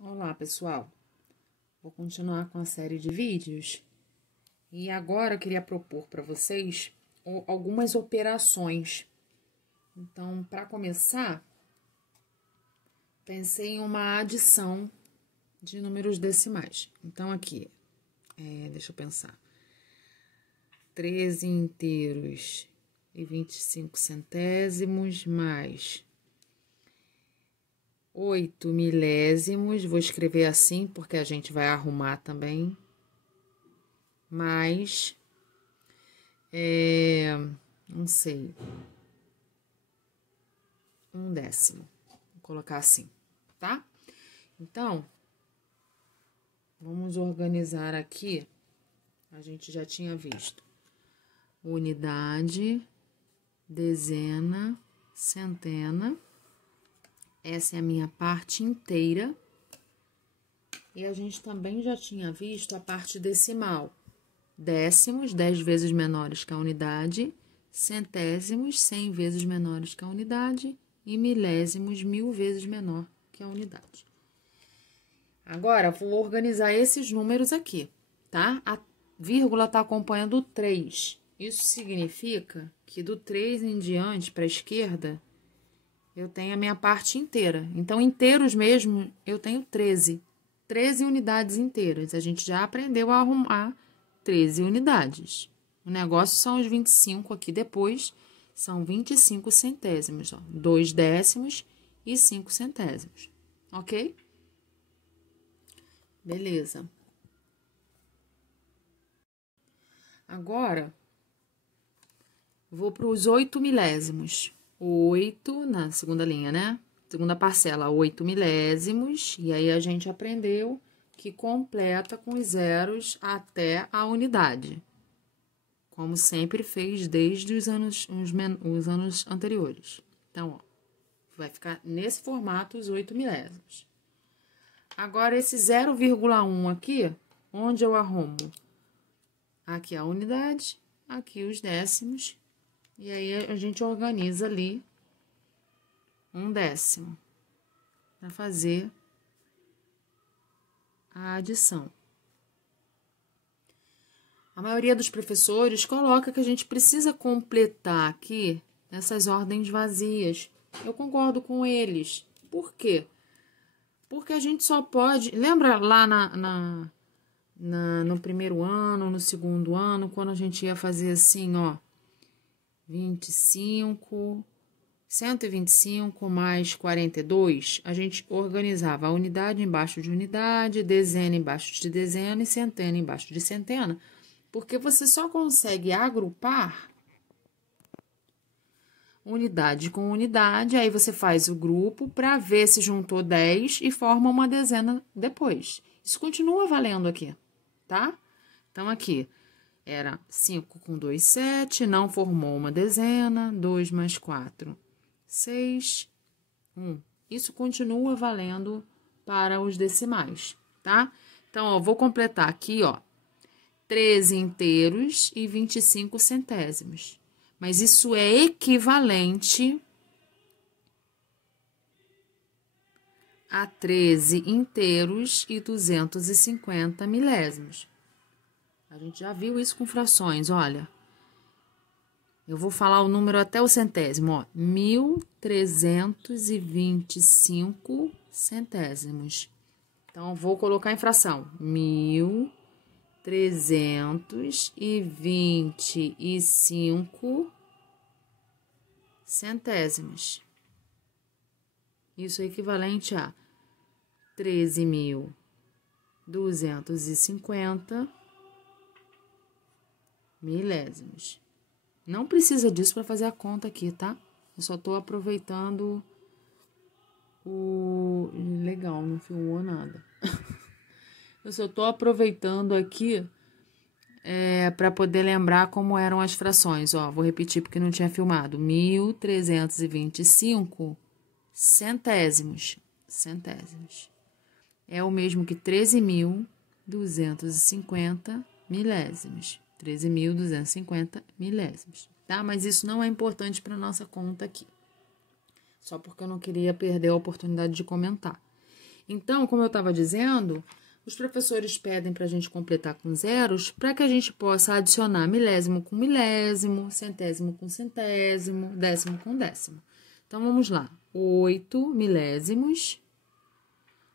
Olá, pessoal. Vou continuar com a série de vídeos. E agora eu queria propor para vocês algumas operações. Então, para começar, pensei em uma adição de números decimais. Então, aqui, deixa eu pensar. 13 inteiros e 25 centésimos mais 8 milésimos, vou escrever assim porque a gente vai arrumar também, mais, não sei, 1/10, vou colocar assim, tá? Então, vamos organizar aqui, a gente já tinha visto, unidade, dezena, centena. Essa é a minha parte inteira. E a gente também já tinha visto a parte decimal. Décimos, 10 vezes menores que a unidade. Centésimos, 100 vezes menores que a unidade. E milésimos, 1000 vezes menor que a unidade. Agora, vou organizar esses números aqui, tá? A vírgula está acompanhando o 3. Isso significa que do 3 em diante, para a esquerda, eu tenho a minha parte inteira. Então, inteiros mesmo, eu tenho 13. 13 unidades inteiras. A gente já aprendeu a arrumar 13 unidades. O negócio são os 25 aqui depois, são 25 centésimos, ó. 2 décimos e 5 centésimos. Ok? Beleza. Agora, vou para os 8 milésimos. 8 na segunda linha, né? Segunda parcela, 8 milésimos. E aí, a gente aprendeu que completa com os zeros até a unidade. Como sempre fez desde os anos anteriores. Então, ó, vai ficar nesse formato os 8 milésimos. Agora, esse 0,1 aqui, onde eu arrumo? Aqui a unidade, aqui os décimos. E aí, a gente organiza ali 1/10 para fazer a adição. A maioria dos professores coloca que a gente precisa completar aqui essas ordens vazias. Eu concordo com eles. Por quê? Porque a gente só pode... Lembra lá no primeiro ano, no segundo ano, quando a gente ia fazer assim, ó, 125 mais 42, a gente organizava a unidade embaixo de unidade, dezena embaixo de dezena e centena embaixo de centena, porque você só consegue agrupar unidade com unidade, aí você faz o grupo para ver se juntou 10 e forma uma dezena depois. Isso continua valendo aqui, tá? Então, aqui... Era 5 com 2, 7, não formou uma dezena, 2 mais 4, 6, 1. Isso continua valendo para os decimais, tá? Então, ó, vou completar aqui, ó, 13 inteiros e 25 centésimos. Mas isso é equivalente a 13 inteiros e 250 milésimos. A gente já viu isso com frações, olha. Eu vou falar o número até o centésimo, ó. 1.325 centésimos. Então, vou colocar em fração. 1.325 centésimos. Isso é equivalente a 13.250 milésimos. Não precisa disso para fazer a conta aqui, tá? Eu só tô aproveitando o... Legal, não filmou nada. Eu só tô aproveitando aqui para poder lembrar como eram as frações. Ó, vou repetir porque não tinha filmado. 1.325 centésimos. Centésimos. É o mesmo que 13.250 milésimos. 13.250 milésimos, tá? Mas isso não é importante para nossa conta aqui. Só porque eu não queria perder a oportunidade de comentar. Então, como eu estava dizendo, os professores pedem para a gente completar com zeros para que a gente possa adicionar milésimo com milésimo, centésimo com centésimo, décimo com décimo. Então, vamos lá. 8 milésimos,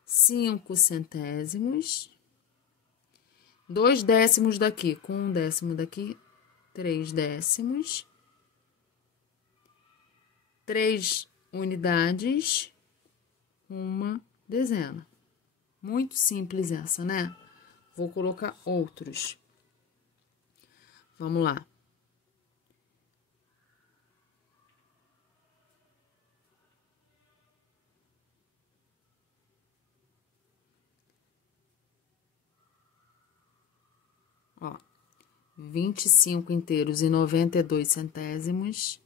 5 centésimos, 2 décimos daqui com 1 décimo daqui, 3 décimos, 3 unidades, 1 dezena. Muito simples essa, né? Vou colocar outros. Vamos lá. Ó, 25 inteiros e 92 centésimos,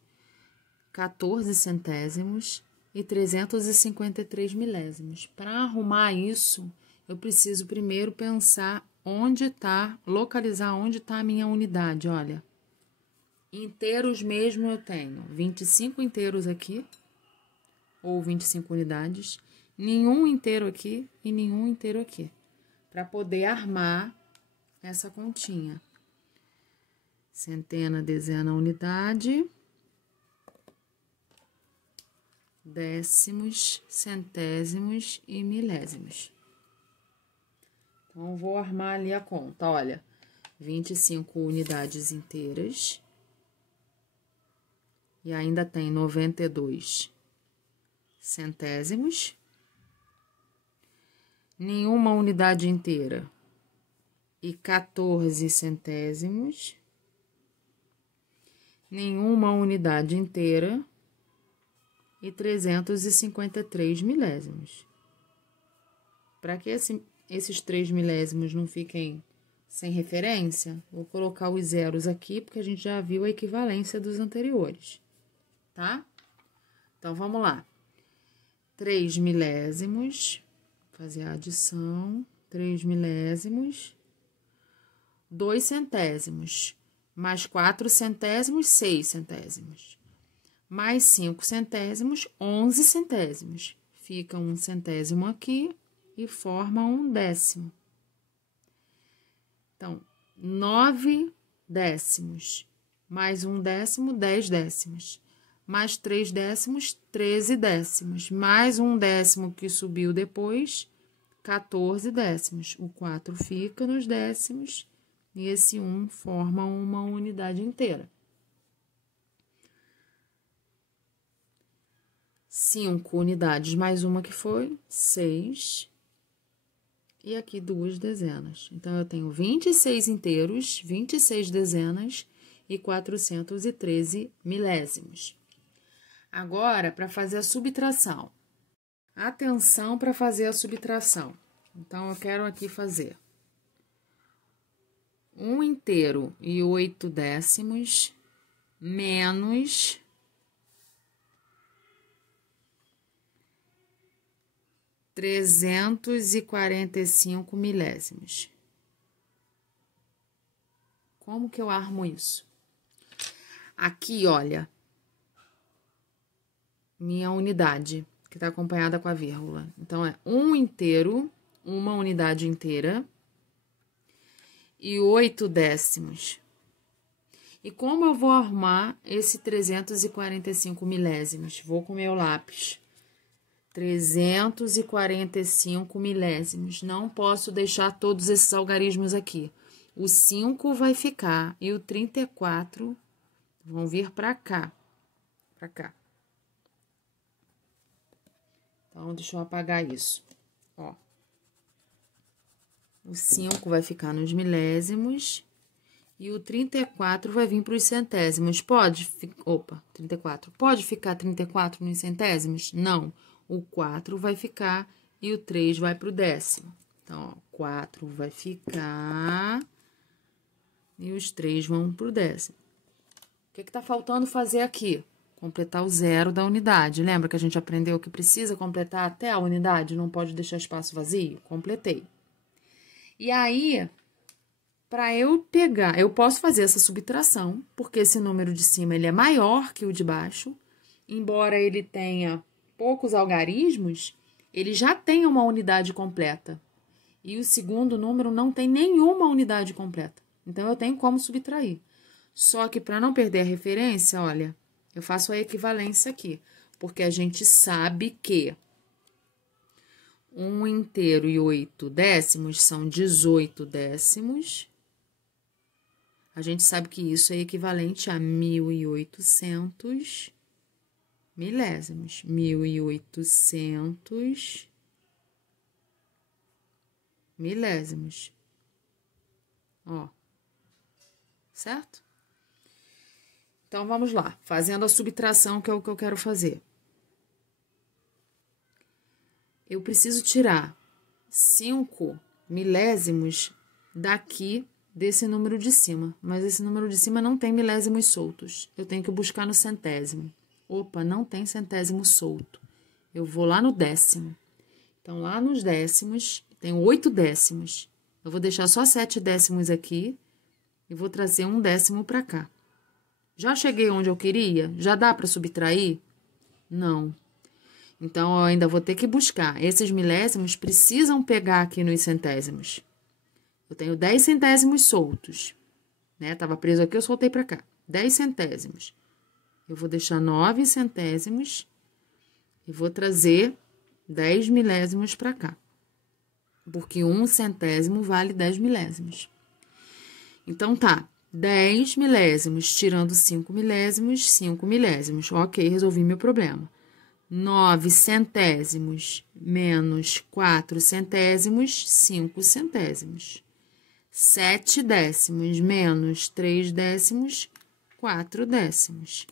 14 centésimos e 353 milésimos. Para arrumar isso, eu preciso primeiro pensar localizar onde está a minha unidade, olha. Inteiros mesmo eu tenho 25 inteiros aqui, ou 25 unidades, nenhum inteiro aqui e nenhum inteiro aqui, para poder armar essa continha. Centena, dezena, unidade, décimos, centésimos e milésimos. Então, vou armar ali a conta, olha, 25 unidades inteiras, e ainda tem 92 centésimos, nenhuma unidade inteira e 14 centésimos, nenhuma unidade inteira e 353 milésimos. Para que esses 3 milésimos não fiquem sem referência, vou colocar os zeros aqui, porque a gente já viu a equivalência dos anteriores, tá? Então, vamos lá. 3 milésimos, fazer a adição, 3 milésimos, 2 centésimos, mais 4 centésimos, 6 centésimos, mais 5 centésimos, 11 centésimos. Fica 1 centésimo aqui e forma 1 décimo. Então, 9 décimos, mais 1 décimo, 10 décimos, mais 3 décimos, 13 décimos, mais 1 décimo que subiu depois, 14 décimos. O 4 fica nos décimos e esse 1 forma uma unidade inteira. 5 unidades mais uma que foi 6. E aqui 2 dezenas. Então, eu tenho 26 inteiros, 26 dezenas e 413 milésimos. Agora, para fazer a subtração. Atenção para fazer a subtração. Então, eu quero aqui fazer 1 inteiro e 8 décimos menos 345 milésimos. Como que eu armo isso? Aqui, olha, minha unidade, que está acompanhada com a vírgula. Então, é 1 inteiro, uma unidade inteira, e 8 décimos. E como eu vou arrumar esse 345 milésimos? Vou com o meu lápis. 345 milésimos. Não posso deixar todos esses algarismos aqui. O 5 vai ficar e o 34 vão vir para cá. Para cá. Então, deixa eu apagar isso. Ó. O 5 vai ficar nos milésimos e o 34 vai vir para os centésimos. Pode? Opa, 34. Pode ficar 34 nos centésimos? Não. O 4 vai ficar e o 3 vai para o décimo. Então, ó, 4 vai ficar e os 3 vão para o décimo. O que tá faltando fazer aqui? Completar o zero da unidade. Lembra que a gente aprendeu que precisa completar até a unidade? Não pode deixar espaço vazio? Completei. E aí, para eu pegar, eu posso fazer essa subtração, porque esse número de cima ele é maior que o de baixo, embora ele tenha poucos algarismos, ele já tem uma unidade completa. E o segundo número não tem nenhuma unidade completa. Então, eu tenho como subtrair. Só que, para não perder a referência, olha, eu faço a equivalência aqui. Porque a gente sabe que 1 inteiro e 8 décimos são 18 décimos. A gente sabe que isso é equivalente a 1.800 milésimos. 1.800 milésimos. Ó. Certo? Então, vamos lá. Fazendo a subtração, que é o que eu quero fazer. Eu preciso tirar 5 milésimos daqui desse número de cima. Mas esse número de cima não tem milésimos soltos. Eu tenho que buscar no centésimo. Opa, não tem centésimo solto. Eu vou lá no décimo. Então, lá nos décimos, tem 8 décimos. Eu vou deixar só 7 décimos aqui e vou trazer um décimo para cá. Já cheguei onde eu queria? Já dá para subtrair? Não. Então, eu ainda vou ter que buscar. Esses milésimos precisam pegar aqui nos centésimos. Eu tenho 10 centésimos soltos, né? Tava preso aqui, eu soltei para cá. 10 centésimos. Eu vou deixar 9 centésimos e vou trazer 10 milésimos para cá. Porque 1 centésimo vale 10 milésimos. Então, tá. 10 milésimos, tirando 5 milésimos, 5 milésimos. Ok, resolvi meu problema. 9 centésimos menos 4 centésimos, 5 centésimos. 7 décimos menos 3 décimos, 4 décimos.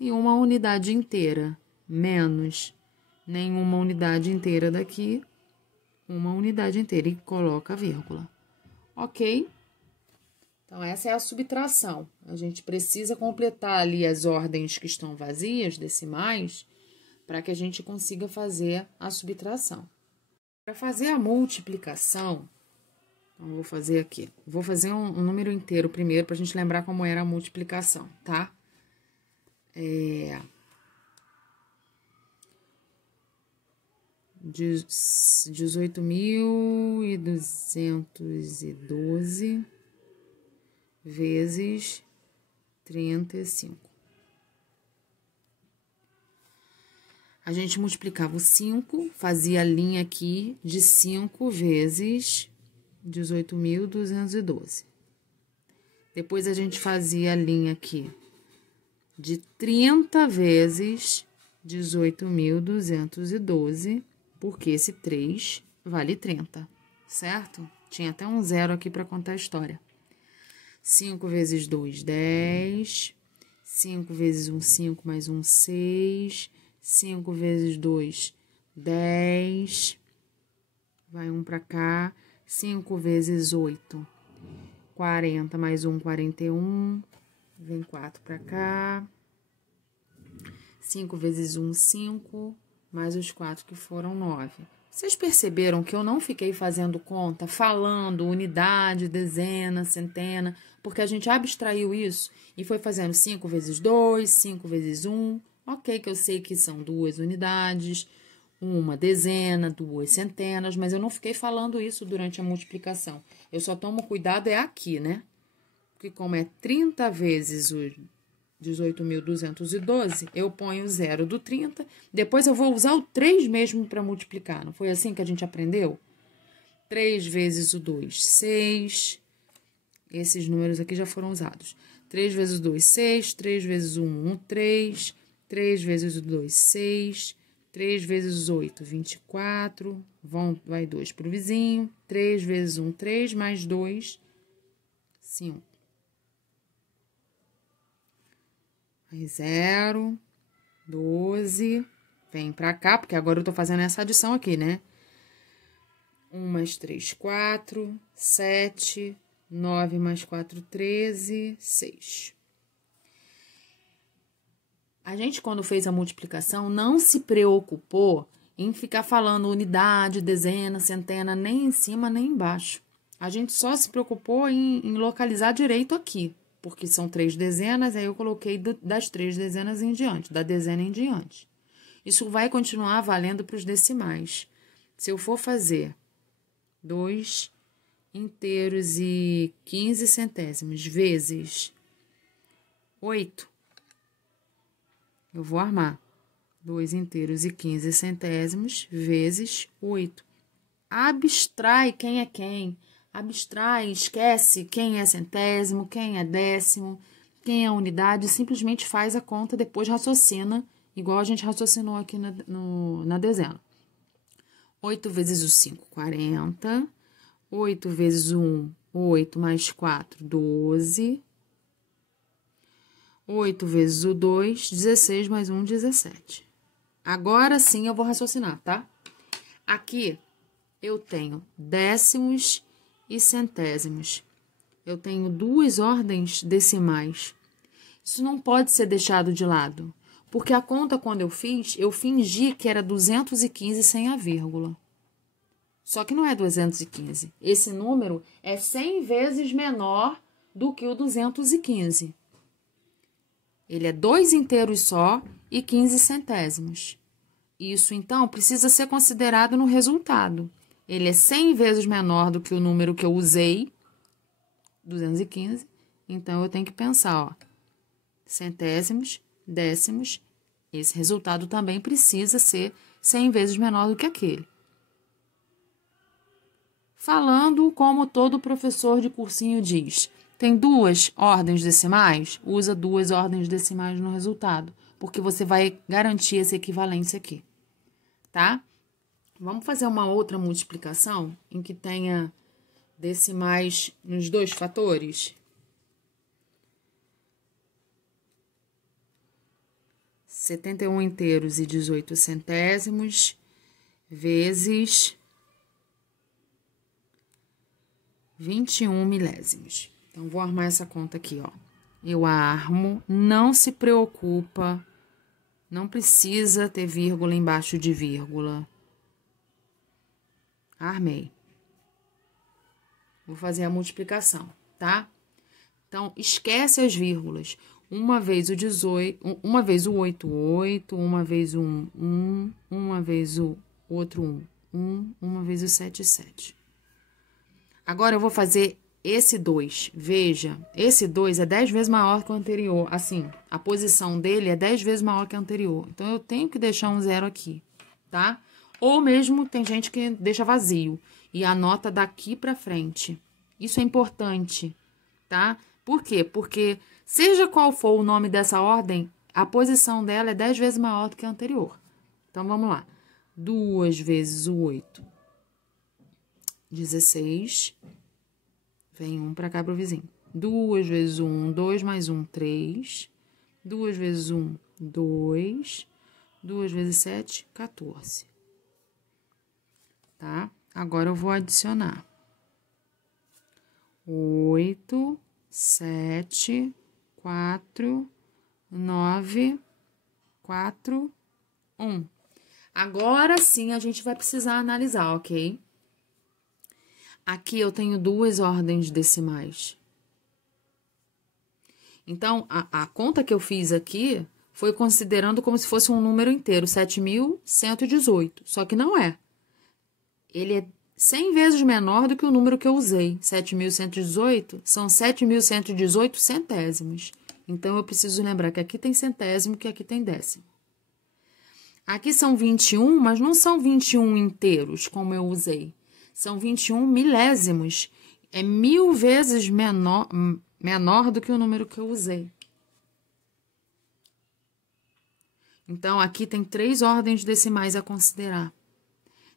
E uma unidade inteira menos nenhuma unidade inteira daqui, uma unidade inteira. E coloca a vírgula. Ok? Então, essa é a subtração. A gente precisa completar ali as ordens que estão vazias, decimais, para que a gente consiga fazer a subtração. Para fazer a multiplicação, então, vou fazer aqui. Vou fazer um número inteiro primeiro, para a gente lembrar como era a multiplicação, tá? 18.212 vezes 35. A gente multiplicava o 5, fazia a linha aqui de 5 vezes 18.212. Depois, a gente fazia a linha aqui de 30 vezes 18.212, porque esse 3 vale 30, certo? Tinha até um zero aqui para contar a história. 5 vezes 2, 10. 5 vezes 1, 5, mais 1, 6. 5 vezes 2, 10. Vai 1 para cá. 5 vezes 8, 40, mais 1, 41. Vem 4 para cá. 5 vezes 1, 5. Mais os 4 que foram 9. Vocês perceberam que eu não fiquei fazendo conta, falando unidade, dezena, centena, porque a gente abstraiu isso e foi fazendo 5 vezes 2, 5 vezes 1. Ok, que eu sei que são 2 unidades, uma dezena, 2 centenas, mas eu não fiquei falando isso durante a multiplicação. Eu só tomo cuidado aqui, né? Porque como é 30 vezes o 18.212, eu ponho o zero do 30, depois eu vou usar o 3 mesmo para multiplicar. Não foi assim que a gente aprendeu? 3 vezes o 2, 6. Esses números aqui já foram usados. 3 vezes o 2, 6. 3 vezes o 1, 3. 3 vezes o 2, 6. 3 vezes 8, 24. Vai 2 para o vizinho. 3 vezes 1, 3. Mais 2, 5. Aí 0, 12. Vem para cá, porque agora eu tô fazendo essa adição aqui, né? 1 mais 3, 4. 7. 9 mais 4, 13. 6. A gente, quando fez a multiplicação, não se preocupou em ficar falando unidade, dezena, centena, nem em cima, nem embaixo. A gente só se preocupou em localizar direito aqui, porque são 3 dezenas, aí eu coloquei das 3 dezenas em diante, da dezena em diante. Isso vai continuar valendo para os decimais. Se eu for fazer 2 inteiros e 15 centésimos vezes 8, eu vou armar 2 inteiros e 15 centésimos vezes 8. Abstrai quem é quem. Abstrai, esquece quem é centésimo, quem é décimo, quem é unidade. Simplesmente faz a conta, depois raciocina, igual a gente raciocinou aqui na dezena. 8 vezes o 5, 40. 8 vezes o 1, 8 mais 4, 12. 8 vezes o 2, 16 mais 1, 17. Agora sim eu vou raciocinar, tá? Aqui eu tenho décimos e centésimos. Eu tenho 2 ordens decimais. Isso não pode ser deixado de lado, porque a conta, quando eu fiz, eu fingi que era 215 sem a vírgula. Só que não é 215. Esse número é 100 vezes menor do que o 215. Ele é 2 inteiros só e 15 centésimos. Isso, então, precisa ser considerado no resultado. Ele é 100 vezes menor do que o número que eu usei, 215. Então, eu tenho que pensar, ó, centésimos, décimos. Esse resultado também precisa ser 100 vezes menor do que aquele. Falando como todo professor de cursinho diz, tem 2 ordens decimais? Usa 2 ordens decimais no resultado, porque você vai garantir essa equivalência aqui, tá? Vamos fazer uma outra multiplicação em que tenha decimais nos 2 fatores? 71 inteiros e 18 centésimos vezes 21 milésimos. Então, vou armar essa conta aqui, ó. Eu armo, não se preocupa, não precisa ter vírgula embaixo de vírgula. Armei. Vou fazer a multiplicação, tá? Então, esquece as vírgulas. Uma vez o 18, uma vez o 8, 8, uma vez o 1, 1, uma vez o outro 1, uma vez o 7, 7. Agora, eu vou fazer esse 2. Veja, esse 2 é 10 vezes maior que o anterior. Assim, a posição dele é 10 vezes maior que o anterior. Então, eu tenho que deixar um 0 aqui, tá? Ou mesmo, tem gente que deixa vazio e anota daqui pra frente. Isso é importante, tá? Por quê? Porque, seja qual for o nome dessa ordem, a posição dela é 10 vezes maior do que a anterior. Então, vamos lá. 2 vezes o 8, 16. Vem 1 pra cá pro vizinho. 2 vezes o 1, 2 mais 1, 3. 2 vezes 1, 2. 2 vezes 7, 14. Tá? Agora eu vou adicionar 8, 7, 4, 9, 4, 1. Agora sim a gente vai precisar analisar, ok? Aqui eu tenho 2 ordens decimais. Então, a conta que eu fiz aqui foi considerando como se fosse um número inteiro, 7.118. Só que não é. Ele é 100 vezes menor do que o número que eu usei. 7.118 são 7.118 centésimos. Então, eu preciso lembrar que aqui tem centésimo, que aqui tem décimo. Aqui são 21, mas não são 21 inteiros, como eu usei. São 21 milésimos. É 1000 vezes menor do que o número que eu usei. Então, aqui tem 3 ordens decimais a considerar.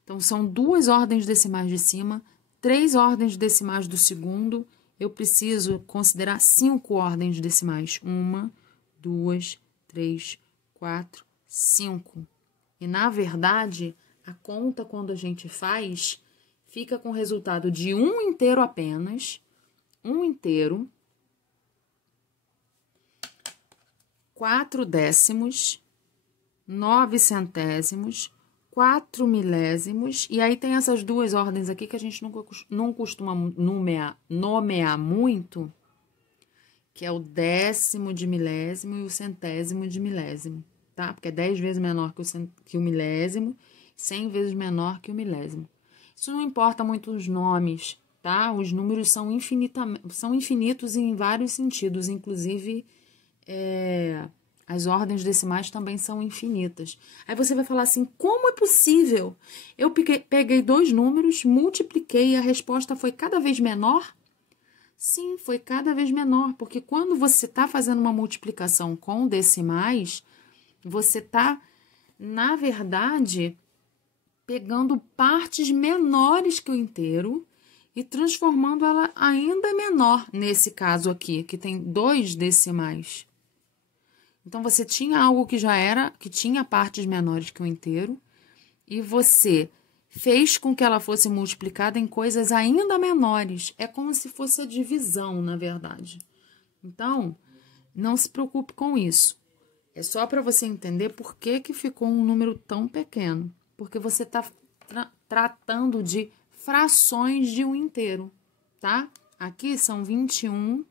Então, são 2 ordens decimais de cima, 3 ordens decimais do segundo. Eu preciso considerar 5 ordens decimais. 1, 2, 3, 4, 5. E, na verdade, a conta, quando a gente faz, fica com o resultado de 1 inteiro apenas, 1 inteiro, 4 décimos, 9 centésimos, 4 milésimos, e aí tem essas 2 ordens aqui que a gente não costuma nomear muito, que é o décimo de milésimo e o centésimo de milésimo, tá? Porque é 10 vezes menor que o milésimo, 100 vezes menor que o milésimo. Isso não importa muito os nomes, tá? Os números são infinitos em vários sentidos, inclusive as ordens decimais também são infinitas. Aí você vai falar assim, como é possível? Eu peguei 2 números, multipliquei e a resposta foi cada vez menor? Sim, foi cada vez menor, porque quando você está fazendo uma multiplicação com decimais, você está, na verdade, pegando partes menores que o inteiro e transformando ela ainda menor, nesse caso aqui, que tem 2 decimais. Então, você tinha algo que tinha partes menores que o inteiro, e você fez com que ela fosse multiplicada em coisas ainda menores. É como se fosse a divisão, na verdade. Então, não se preocupe com isso. É só para você entender por que ficou um número tão pequeno. Porque você está tratando de frações de um inteiro, tá? Aqui são 21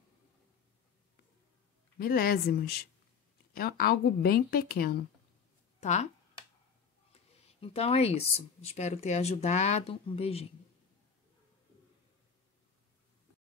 milésimos. É algo bem pequeno, tá? Então, é isso. Espero ter ajudado. Um beijinho.